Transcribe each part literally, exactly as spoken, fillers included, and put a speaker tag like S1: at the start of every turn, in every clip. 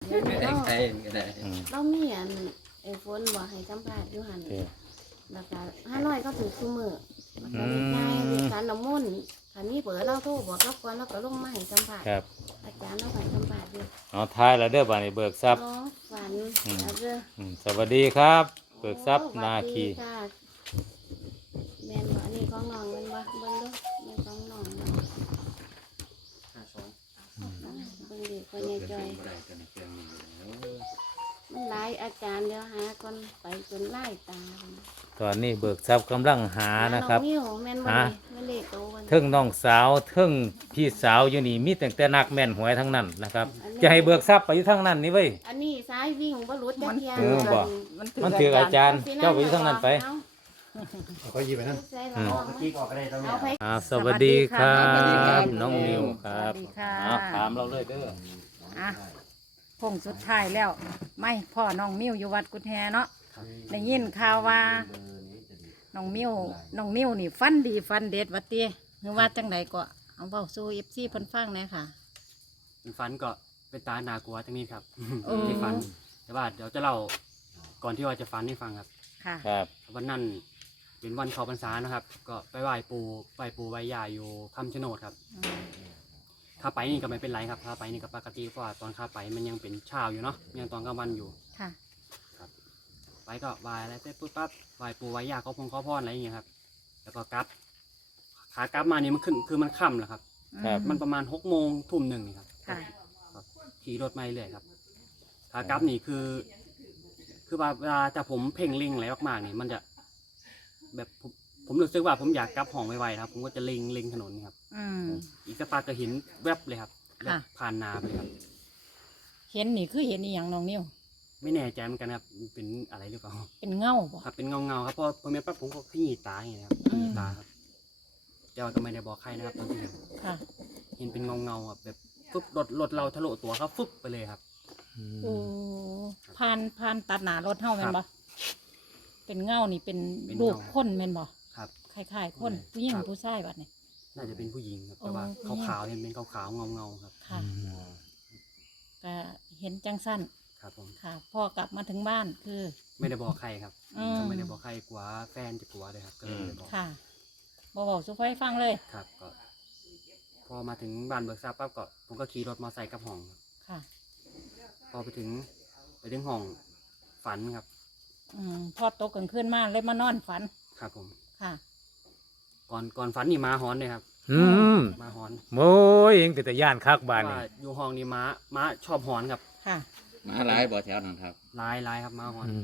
S1: ไม่ได้ใครก็ได้
S2: เรามีอันไอ้ฝนบอกให้สัมภาษณ์อยู่หันแล้วก็ห้าน้อยก็ถือคู่มือแล้วก็เด็กง่ายเด็กสารละมุนคันนี้เปิดเราโทรบอกเราก่อนเราก็ลงมาให้สัมภาษณ์
S3: ครับ
S2: อาจารย์เราให้สัมภาษณ์อยู่
S3: เอาทายแล้วเด้อบ้านนี้เบิกทรัพย์
S2: อ๋อฝันแล้วเด้อ
S3: อืมสวัสดีครับ เบิกทรัพย์
S2: โอ้
S3: นาคี
S2: สวัสดีค่ะแม่นบ่อันนี้ของน้องมันบ่เบิ่งเด้อแม่ของน้องบ่
S1: ห้าสอง
S2: เบิ่งดิคนใหญ่จอย
S1: บ่ได้จนเครื่องนี้
S2: มันหลายอาจารย์เดี๋ยวหาก่อนไปจนไล่ตา
S3: ตอนนี้เบิกทรัพย์กำลังหานะครับ
S2: น้องนิ้วแม่นบ่
S3: หา
S2: ได้ไม่เลขโตวัน
S3: เทิงน้องสาวเทิงพี่สาวอยู่นี่มีแต่แต่นักแม่นหวยทั้งนั้นนะครับ จะให้เบิกทรัพย์ไปอยู่ทั้งนั้นนี่เว้ย
S2: อันนี้ซ้ายวิ่งบ่หลุดจักเที่ย
S3: เออบ่ มันถืออาจารย์เจ้าไปอยู่ทั้งนั้นไป
S4: เขายิบไปนั่น
S2: ใส่
S3: อืม
S2: เอา
S1: กิ๊กออกก็ได้แล้วแม่
S2: เอาไป
S3: อ่าสวัสดีครับ
S5: สวัสดีครับ
S3: น้องนิวครับ
S5: สวัสดีค่ะ
S3: อ่าถามเราเลยเด้อ
S5: อ่ะพงสุดท้ายแล้ว ไม่พ่อน้องมิ้วอยู่วัดกุฎแฮเนาะได้ยินข่าวว่าน้องมิ้วน้องมิ้วนี่ฟันดีฟันเด็ดวัดเตี้ยหรือว่าจังไดก็เอาเบาสู้เอฟซีเพิ่นฟังแหน่ค่ะ
S6: เป็นฟันก็เป็นตาหนากลัวตรงนี้ครับ
S5: โอ้
S6: ที่ฟัน แต่ว่าเดี๋ยวจะเล่าก่อนที่ว่าจะฟันให้ฟังครับ
S5: ค่ะ
S3: ครับ
S6: วันนั้นเป็นวันเข้าพรรษานะครับ ก็ไปไหว้ปู่ไหว้ปู่ไหว้ย่าอยู่คำชะโนดครับ
S5: อืม
S6: ข้าไปนี่ก็ไม่เป็นไรครับข้าไปนี่ก็ปกติเพราะว่าตอนข้าไปมันยังเป็นเช้าอยู่เนาะยังตอนกลางวันอยู่
S5: ค่ะ
S6: ไปก็ไหว้อะไรเสร็จปุ๊บปั๊บไหว้ปู่ไหว้ย่าเขาพงเขาพรอะไรอย่างเงี้ยครับ แล้วก็กลับขากลับมานี่มันขึ้นคือมันค่ำแล้วครับ
S3: ครับ
S6: มันประมาณหกโมงทุ่มหนึ่งนี่ครับ
S5: ค่ะ
S6: ครับขี่รถมาเรื่อยครับขากลับนี่คือ คือว่าเวลาจะผมเพ่งเล็งอะไรมากๆนี่มันจะ แบบผมผมรู้สึกว่าผมอยากกลับห้องไวๆนะครับ ผมก็จะเล็งเล็งถนนนี่ครับ
S5: อืม
S6: อีกสักพักก็เห็นแวบเลยครับแวบ
S5: ค่ะ
S6: ผ่านนาไปเลยครับ
S5: เห็นนี่คือเห็นอีหยังน้องนิ้ว
S6: ไม่แน่ใจเหมือนกันครับมันเป็นอะไรหรือเปล่า
S5: เป็นเงาบ่
S6: ครับเป็นเงาเงาๆครับเพราะพอเมื่อปั๊บผมก็ขยี้ตาอย่างเงี้ยครับขยี้ตาครับแต่ว่าก็ไม่ได้บอกใครนะครับตอนที่เห็น
S5: ค่ะ
S6: เห็นเป็นเงาเงาๆครับแบบฟึบรถรถเราทะลุตัวเขาฟึบไปเลยครับ
S5: โอ้ผ่านผ่านตัดหนารถเฮาแม่นบ่เป็นเงานี่เป็น
S6: เป็น
S5: รูป
S6: เงา
S5: คนแม่นบ่
S6: ครับ
S5: คล้ายๆคนผู้หญิง
S6: ครับ
S5: ผู้ชายบัดนี้
S6: น่าจะเป็นผู้หญิงครับ
S5: โอ้
S6: แต่ว่า
S5: ผู้หญิง
S6: ขาวๆเห็นเป็นขาวๆเงาเงาๆครับ
S5: ค่ะก็เห็นจังสั้น
S6: ครับผม
S5: ค่ะพ่อกลับมาถึงบ้านคือ
S6: ไม่ได้บอกใครครับ
S5: อืม
S6: ก็ไม่ได้บอกใครกลัวแฟนจะกลัวเลยครับก็เลยไม่ได้บอก
S5: ค่ะบอกบอกสุไฟฟังเลย
S6: ครับก็พอมาถึงบ้านเบิกทรัพย์ปั๊บก็ผมก็ขี่รถมอเตอร์ไซค์กลับห้องครับ
S5: ค่ะ
S6: พอไปถึงไปถึงห้องฝันครับ
S5: อืมพอตกกลางคืนมาเลยมานอนฝัน
S6: ครับผม
S5: ค่ะ
S6: ก่อนก่อนฝันนี่หมาหอนเลยครับ
S3: อืม
S6: หมาหอน
S3: โอ้ยเองเป็นแต่ย่านคักบ้าน
S6: เพราะ
S3: นี่
S6: ว่าอยู่ห้องนี้หม้าม้าชอบหอนครับ
S5: ค่ะ
S1: มาหลายบ่แถวนั้นครับ
S6: ลายลายครับหมาหอน
S3: อืม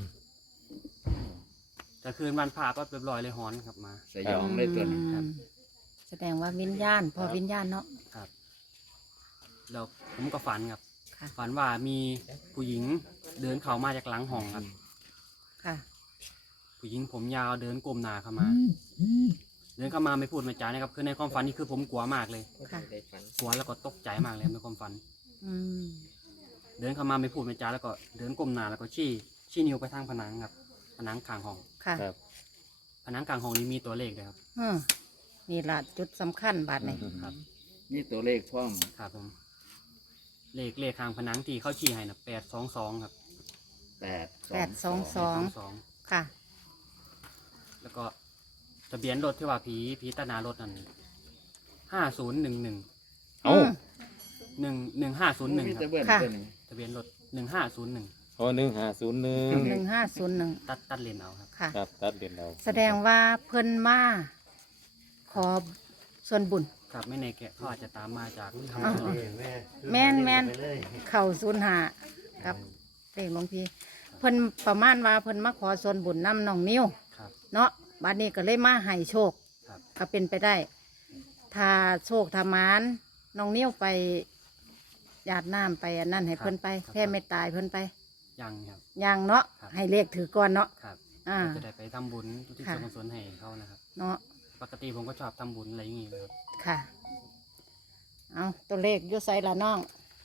S6: แต่คืนวันพระก็เรียบร้อยเลยหอนครับมา
S1: สยองได้ตัวนี้
S6: ครับ
S5: แสดงว่าวิญญาณพอวิญญาณเนาะ
S6: ครับแล้วผมก็ฝันครับ
S5: ค่ะ
S6: ฝันว่ามีผู้หญิงเดินเข้ามาจากหลังห้องครับ
S5: ค่ะ
S6: ผู้หญิงผมยาวเดินก้มหน้าเข้ามา เดินเข้ามาไม่พูดไม่จานะครับ คือในความฝันนี่คือผมกลัวมากเลย
S5: ค่ะ
S6: กลัวแล้วก็ตกใจมากเลยในความฝัน
S5: อืม
S6: เดินเข้ามาไม่พูดไม่จาแล้วก็เดินก้มหน้าแล้วก็ชี้ชี้นิ้วไปทางผนังครับ ผนังข้างห้อง
S5: ค่ะ
S3: ครับ
S6: ผนังข้างห้องนี้มีตัวเลขเลยครับ
S5: อืมนี่ล่ะจุดสำคัญบาดนี้
S6: ครับ
S1: นี่ตัวเลขพร้อม
S6: ครับผม เลขเลขข้างผนังที่เขาชี้ให้นะแปดสองสองครับ
S1: แปด
S5: แปดสองสอง
S6: สอง
S5: ค่ะ
S6: แล้วก็ทะเบียนรถที่ว่าผีผีตาหนารถนั่นห้าศูนย์หนึ่งหนึ่ง
S3: เอ้า
S6: หนึ่งหนึ่งห้าศูนย์หนึ่ง
S1: มี
S6: ค
S1: แต่
S6: รับ
S1: เบิ้ล
S5: ค่ะ
S1: ตัวหนึง
S6: ทะเบียนรถหนึ่งห้าศูนย์หนึ่ง
S3: โอ้หนึ่งห้าศูนย์หนึ่ง
S5: หนึ่งห้าศูนย์หนึ่ง
S6: ตัดตัดเลนเอาครับ
S5: ค่ะ
S3: ครับตัดเด่นเรา
S5: แสดงว่าเพิ่นมาขอส่วนบุญ
S6: ครับไม่ในแกะเขาอาจจะตามมาจากทาง
S5: อ้าว
S6: ถนน
S5: แม่นแม่นเข่าศูนย์หากับเลขหลวงพี่เพิ่นประมาณว่าเพิ่นมาขอส่วนบุญน้ำน้องนิ้ว
S6: ครับ
S5: เนาะบัดนี้ก็เลยมาให้โชค
S6: ครับ
S5: ก็เป็นไปได้ ถ้าโชคถ้ามานน้องนิ้วไปหยาดน้ำไปอันนั้นให้เพิ่นไปแค่ไม่ตายเพิ่นไป
S6: ยังครับ
S5: ยังเนาะ
S6: ครับ
S5: ให้เลขถือก่อนเนาะ
S6: ครับ
S5: อ่า
S6: จะได้ไปทำบุญที่
S5: ค่ะ
S6: ส่วนกุศลให้เขานะครับ
S5: เนาะ
S6: ปกติผมก็ชอบทำบุญอะไรอย่างงี้นะครับ
S5: ค่ะ เอาตัวเลขอยุ่ใส่ละน้อง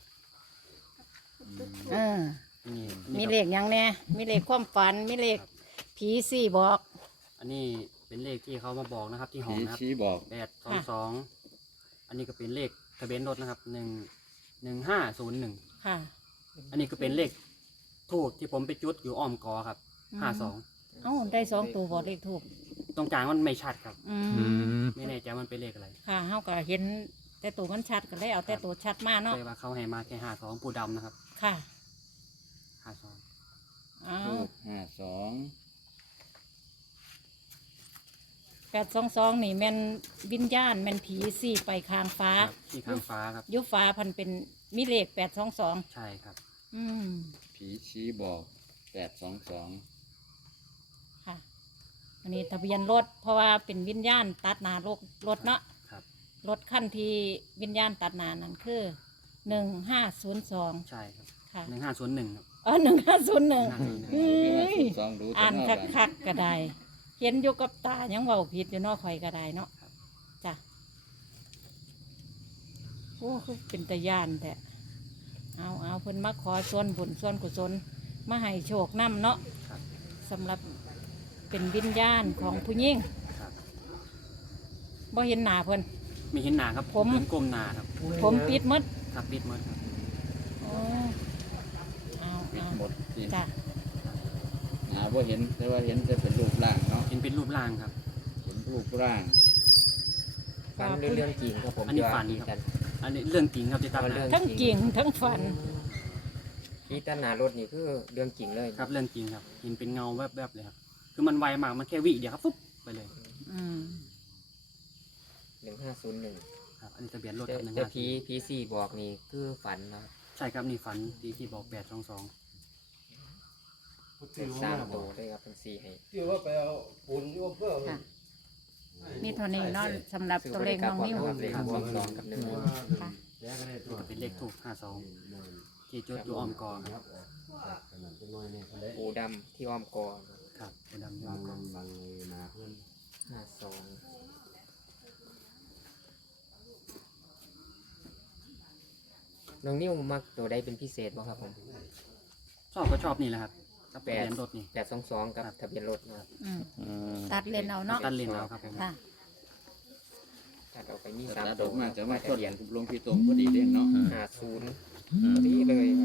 S5: เออ
S6: นี่
S5: มี
S6: นี่
S5: เล
S6: ก็
S5: ขหยังแน่มีเลขความฝัน มีเลขผีสี่บอก
S6: อันนี้เป็นเลขที่เขามาบอกนะครับ ที่หอ
S1: ผี
S6: นะครับ
S1: ชี้บอก
S6: แปดสองสองอันนี้ก็เป็นเลขทะเบียนรถนะครับหนึ่งหนึ่งห้าศูนย์หนึ่ง
S5: ค่ะ
S1: โ
S6: อันนี้ก็เป็นเลขทูบที่ผมไปจุดอยู่อ้อมกอครับห้าสอง
S5: เอ้าได้สองตัวบ่เลขถูก
S6: ตรงกลางมันไม่ชัดครับ
S5: อื
S3: อื
S5: ม
S3: ม
S6: ไม่แน่ใจมันเป็นเลขอะไร
S5: ค่ะเฮาก็เห็นแต่ตัวมันชัดก็เลยเอาแต่ตัวชัดมาเนาะ
S6: แต่ว่าเขาให้มาแค่ห้าสองปูดำนะครับ
S5: ค่ะ
S6: ห้าสอง
S5: เอา
S1: ทูบห้าสอง
S5: แปดสองสองนี่แม่นวิญญาณแม่นผีสี่ไปคางฟ้า
S6: ครับที่ข้างฟ้าครับ
S5: ยุฟ้าพันเป็นมิเลขแปดสองสอง
S6: ใช่ครับ
S5: อืม
S1: ผีชี้บอกแปดสองสอง
S5: ค่ะ อันนี้ทะเบียนรถเพราะว่าเป็นวิญญาณตัดหนารถรถเนาะ
S6: ครับ
S5: รถขั้นที่วิญญาณตัดหนานั่นคือหนึ่งห้าศูนย์สอง
S6: ใช่ครับ
S5: ค่ะ
S6: หนึ่งห้าศูนย์หนึ่งครับ
S5: เออหนึ่งห้าศูนย์หนึ่ง
S6: ห้าศูนย์หนึ่ง
S5: เฮ้ย
S1: สองดู
S5: อ่าน
S1: แต่
S5: คั
S1: น
S5: กคักๆก็ได้เห็นอยู่กับตายังเว้าผิดอยู่เนอกข่อยก็ได้เนาะจ้ะโอ้คือเป็นตะยานแต่เอาเอาเพิ่นมาขอส่วนบุญส่วนกุศลมาให้โชคนํเนาะ
S6: ครับ
S5: สำหรับเป็นวิญญาณของผู้หญิง
S6: ครับ
S5: บ่เห็นหน้าเพิ่น
S6: มีเห็นหนาครับ
S5: ผม
S6: เห็นกลมหนาครับ
S5: ผมปิดหมด
S6: ครับปิดหมดครับ
S5: โอ้เอา
S1: ปิด
S5: เอา
S1: หมดนี่
S5: จ้ะ
S1: หาว่าเห็นแต่ว่าเห็นจะเป็นรูปร่างเนาะ
S6: เห็นเป็นรูปร่างครับ
S1: เห็นรูปร่าง
S7: ฝันหรือเรื่องจริงครับผม
S6: อันนี้ฝัน
S7: ที่
S6: ครับ
S7: กัน
S6: อันนี้เรื่องจริงครับที่ตาม
S7: เอาเรื่อง
S6: หา
S5: ทั้งเก่งทั้งฝัน
S7: ที่ตั้นหนารถนี่คือเรื่องจริงเลย
S6: ครับเรื่องจริงครับ เห็นเป็นเงาแวบๆเลยครับ คือมันไวมากมันแค่วิเดียวครับฟุ๊บไปเลย
S5: อืม
S7: หนึ่งห้าศูนย์หนึ่ง
S6: ครับ อันนี้ทะเบียนรถ
S7: แต่
S6: ครับหนึ่ง
S7: แต่
S6: ห้า
S7: พีพีสี่บอกนี่คือฝันนะครับ
S6: ใช่ครับนี่ฝันที่ที่บอกแปดสองสอง
S7: เป็นสามตัวเลยครับเป็นสี่ให้
S8: ที่ว่าไปเอาปูนอยู่เพื่อ
S5: ค่ะ มีเท่านี้เนาะสำหรับตัวเลขน้องนิ้ว
S7: ครับเลขบวกสองกับหนึ่ง
S5: ค่ะ
S6: นี่ก็เป็นเลขถูกห้าสองที่จุดอยู่อ้อมกอครับ
S7: ปูดำที่อ้อมกอ
S6: ครับเป็นดำอยู่อ้อมกอ
S7: ห้าสองน้องนิ้วมักตัวใดเป็นพิเศษบ่ครับผม
S6: ชอบก็ชอบนี่แหละครับกับทะเบียนรถนี่
S7: แปดสองสองกับ
S6: ครับ
S7: ทะเบียนรถนะครับ
S5: อืม
S3: อืม
S5: ตัดเลนเอาเนาะ
S6: ตันเลนเอาครับผม
S5: ค่ะ
S7: ถ้าเราไปมี
S1: แต่
S7: สาม
S1: ตัด
S7: ตั
S1: อ
S7: ว
S1: อกมาจะมาช
S7: ทะ
S1: น
S7: เบียน
S1: กับหลวงพี่ตรงพอดีเด้งเนาะ
S7: ห้าศูนย์
S3: อืม
S7: พอดีเลยครับ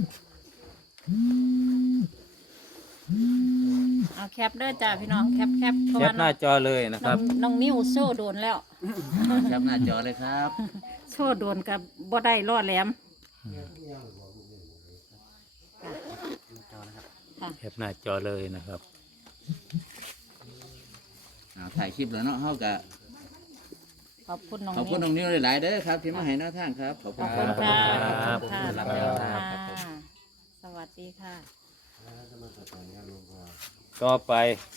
S5: เอาแคปเด้อจ้าพี่น้องแคปแคปเพราะ
S3: แค
S5: ว่า
S3: ปหน้าจอเลยนะค
S5: น้อ
S3: รั
S5: ง
S3: บ
S5: น้องนิ้วโซ่โดนแล้ว
S1: แคปหน้าจอเลยครับ
S5: โซ่โดนกับบ่ได้รอดแหลม
S6: จอนะครับ
S5: ค่ะ
S3: แคปหน้าจอเลยนะครับ
S1: อ่าถ่ายคลิปแล้วเนาะเฮากะ
S5: ขอบคุณน้อง
S1: ขอบคุณ
S5: นิ้ว
S1: น้องนิ้วหลายๆเด้อครับที่มาให้แนวทางครับขอบ
S5: ข
S1: คุ
S5: อบ
S1: ณค
S5: คุ
S1: รั
S5: ณ
S1: บ
S5: ค่ะ
S3: ครับ
S5: ขอบคุณ
S7: รับ
S5: ค่ะ
S7: แนวทางครับผม
S5: สวัสดีค่ะ
S3: ต่อไป